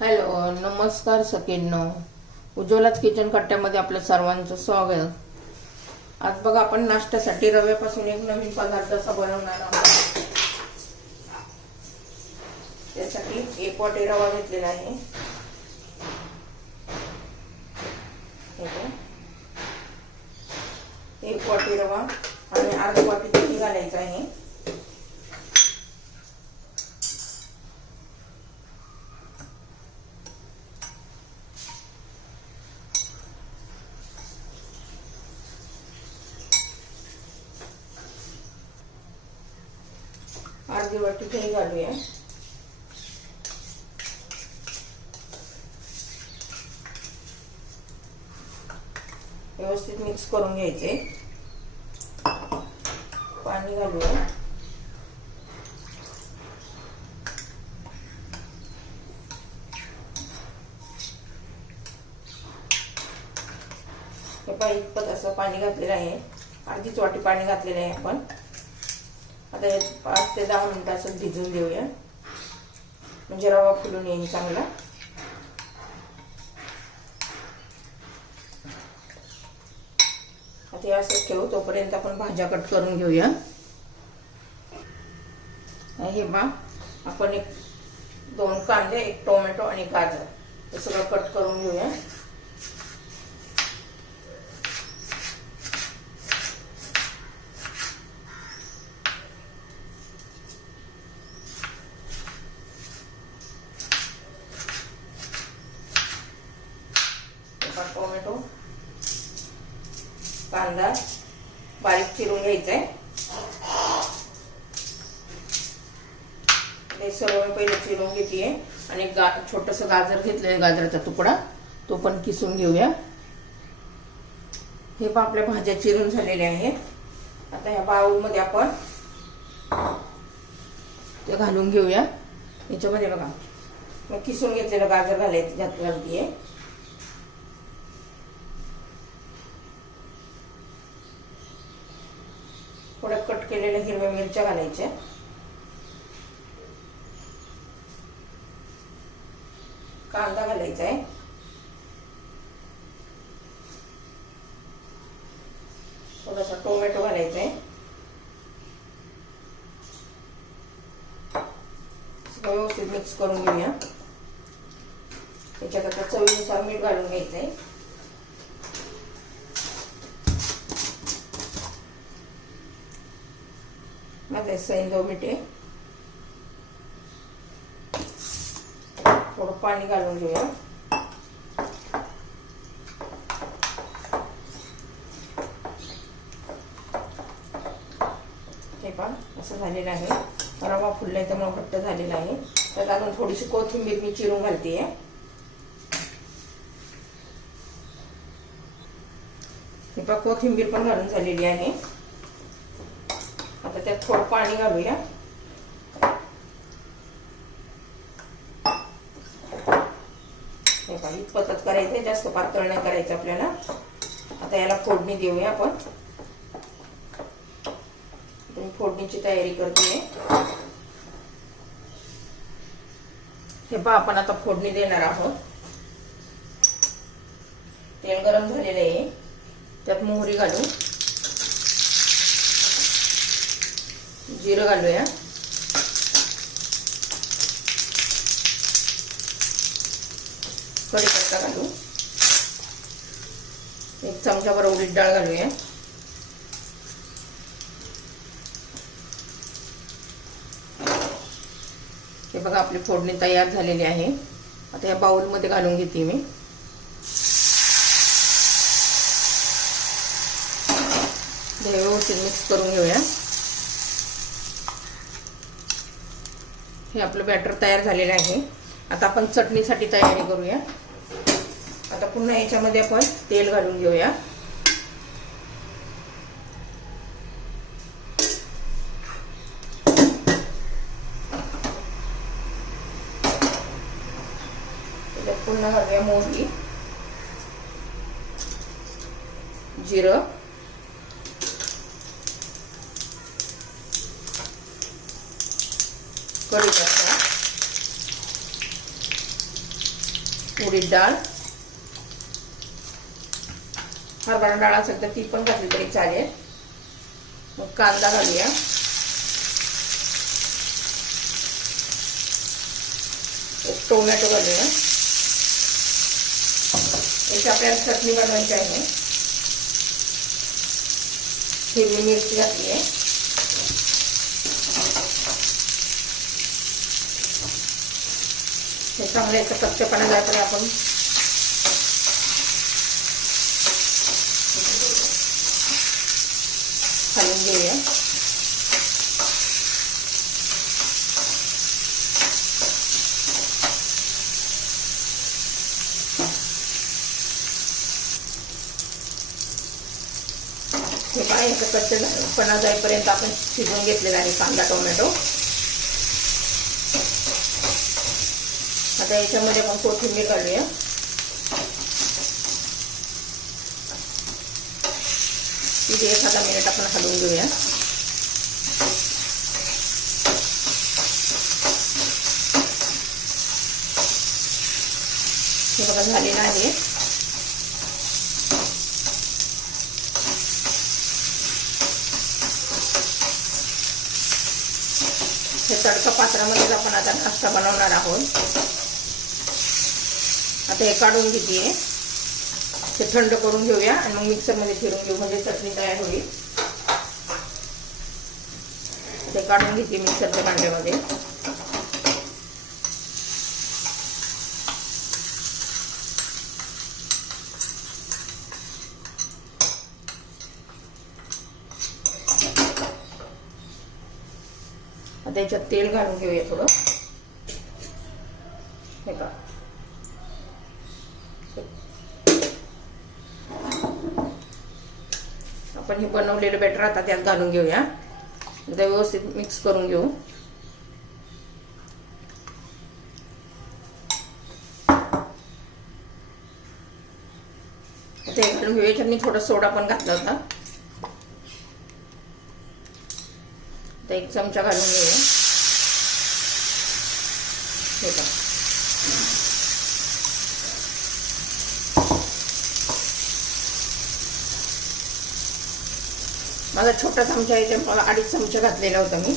Hello नमस्कार सखींनो. उज्ज्वलाच kitchen कट्ट्यामध्ये आपलं सर्वांचं स्वागत. आज बघा आपण नाश्त्यासाठी रव्यापासून एक नवीन पदार्थ असा बनवणार आहोत. त्यासाठी एक वाटी रवा घेतलेला आहे. एक वाटी रवा आणि अर्धी वाटी घालायचं आहे. अर्धी घालूया. व्यवस्थित मिक्स करून घ्यायचे. पाणी घालूया. हे इतपत असं पाणी घातलेलं आहे. अर्धीच वाटी पाणी घातलेलं आहे आपण. आता हे पाच ते दहा मिनिटं असं भिजून देऊया. म्हणजे रवा फुलून येईल चांगला. आता हे असं ठेवू तोपर्यंत आपण भाज्या कट करून घेऊया. हे बा आपण एक दोन कांदे एक टोमॅटो आणि गाजर. हे सगळं कट करून घेऊया. टोमॅटो कांदा बारीक चिरून घ्यायचा आहे हे सर्व मी पहिले चिरून घेते आणि गा छोटंसं गाजर घेतलंय गाजराचा तुकडा. तो पण किसून घेऊया. हे पण आपल्या भाज्या चिरून झालेल्या आहेत. आता ह्या बाऊमध्ये आपण ते घालून घेऊया. याच्यामध्ये बघा मग किसून घेतलेलं गाजर घालायचं घात घालतीये थोड्या कट केलेल्या हिरव्या मिरच्या घालायच्या कांदा घालायचा आहे. थोडासा टोमॅटो घालायचा आहे. व्यवस्थित मिक्स करून घेऊया. त्याच्यात आता चवीनुसार मीठ घालून घ्यायचं आहे आता सैंदव मिठे. थोडं पाणी घालून हे पहा असं झालेलं आहे. रवा फुललाय त्यामुळे घट्ट झालेला आहे. त्यात अजून थोडीशी कोथिंबीर मी चिरून घालते हे पहा कोथिंबीर पण घालून झालेली आहे. आता त्यात थोडं पाणी घालूया. हे पहा इतपतच करायचं जास्त पातळ नाही करायचं आपल्याला. आता याला फोडणी देऊया आपण. फोडणीची तयारी करते हे पहा आपण आता फोडणी देणार आहोत. तेल गरम झालेलं आहे. त्यात मोहरी घालू. जिरं घालूया. कढीपत्ता घालू. एक चमचाभर उडीद डाळ घालूया. हे बघा आपली फोडणी तयार झालेली आहे. आता या बाउलमध्ये घालून घेते मी. व्यवस्थित मिक्स करून घेऊया. हे आपलं बॅटर तयार झालेलं आहे. आता आपण चटणीसाठी तयारी करूया. आता पुन्हा याच्यामध्ये आपण तेल घालून घेऊया. पुन्हा घालूया मोहरी जिरं कढीपत्ता उडीद डाळ. हरभरा डाळ असेल तर ती पण घातली तरी चालेल. मग कांदा घालूया. टोमॅटो घालूया. याची आपल्याला चटणी बनवायची आहे. हिरवी मिरची घातली आहे. हे चांगलं याचं कच्चेपणा जायचं आपण. खालून घेऊया. हे काय याचं कच्चेपणा जाईपर्यंत आपण शिजवून घेतलेला आहे कांदा टोमॅटो. आता याच्यामध्ये आपण कोथिंबीर घालूया तिथे एखादा मिनिट आपण हलवून घेऊया. हे बघा झालेलं आहे. हे तडका पात्रामध्येच आपण आता नाश्ता बनवणार आहोत. आता हे काढून घेते ते थंड करून घेऊया आणि मग मिक्सरमध्ये फिरून घेऊ. म्हणजे चटणी तयार होईल. ते काढून घेते मिक्सरच्या भांड्यामध्ये. आता याच्यात तेल घालून घेऊया थोडं हे का आपण हे बनवलेलं बॅटर आता त्यात घालून घेऊया. एकदा व्यवस्थित मिक्स करून घेऊ. ते घालून घेऊ याच्यात मी थोडा सोडा पण घातला होता. आता एक चमचा घालून घेऊया. हे माझा छोटा चमचा आहे ते मला अडीच चमचा घातलेला होता मी.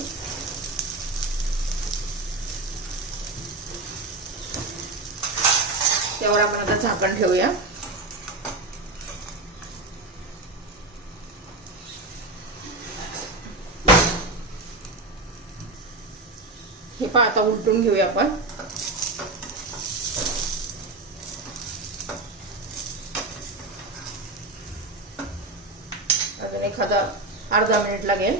त्यावर आपण आता झाकण ठेवूया. हे पहा आता उलटून घेऊया आपण अजून एखादा अर्धा मिनिट लागेल.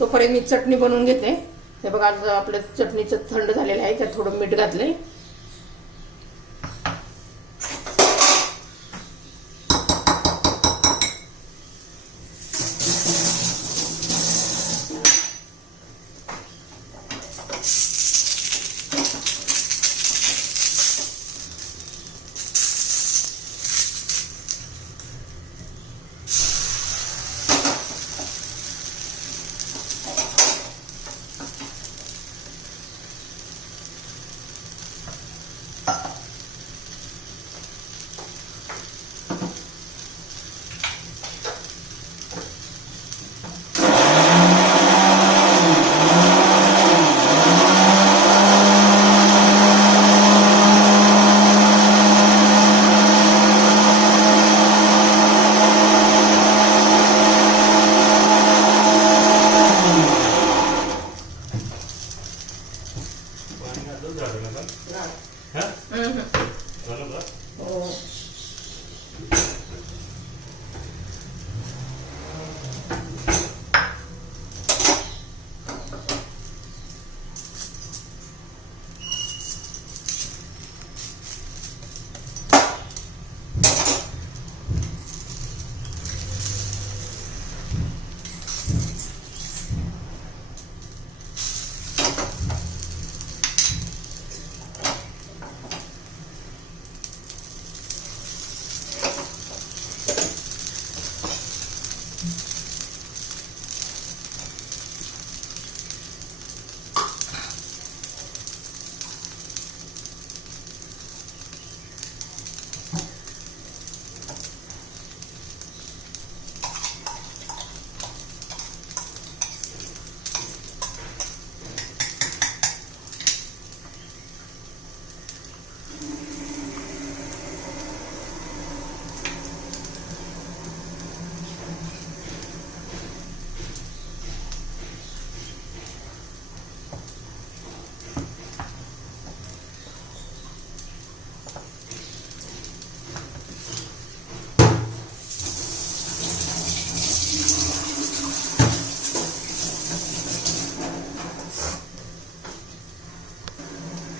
तोपर्यंत मी चटणी बनवून घेते. हे बघा आज आपलं चटणीचं थंड झालेलं आहे त्यात थोडं मीठ घातलंय. आहे He? Hı hı. Bana bak. Oo.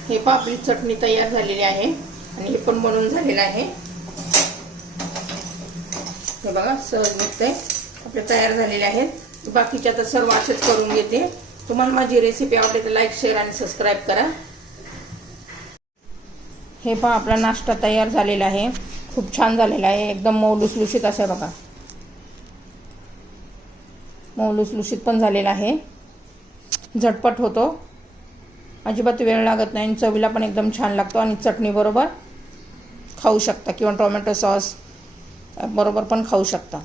हे पहा आपली चटणी तयार झालेली आहे आणि हे पण बनवून झालेलं आहे. हे बघा सहज बघतंय आपले तयार झालेले आहेत. बाकीच्या तर सर्व असेच करून घेते. तुम्हाला माझी रेसिपी आवडली तर लाईक शेअर आणि सबस्क्राईब करा. हे पहा आपला नाश्ता तयार झालेला आहे. खूप छान झालेला आहे. एकदम मऊ लुसलुशीत असं बघा. मऊ लुसलुशीत पण झालेला आहे. झटपट होतो. अजिबात वेळ लागत नाही आणि चवीला पण एकदम छान लागतो आणि चटणीबरोबर खाऊ शकता. किंवा टोमॅटो सॉस बरोबर पण खाऊ शकता.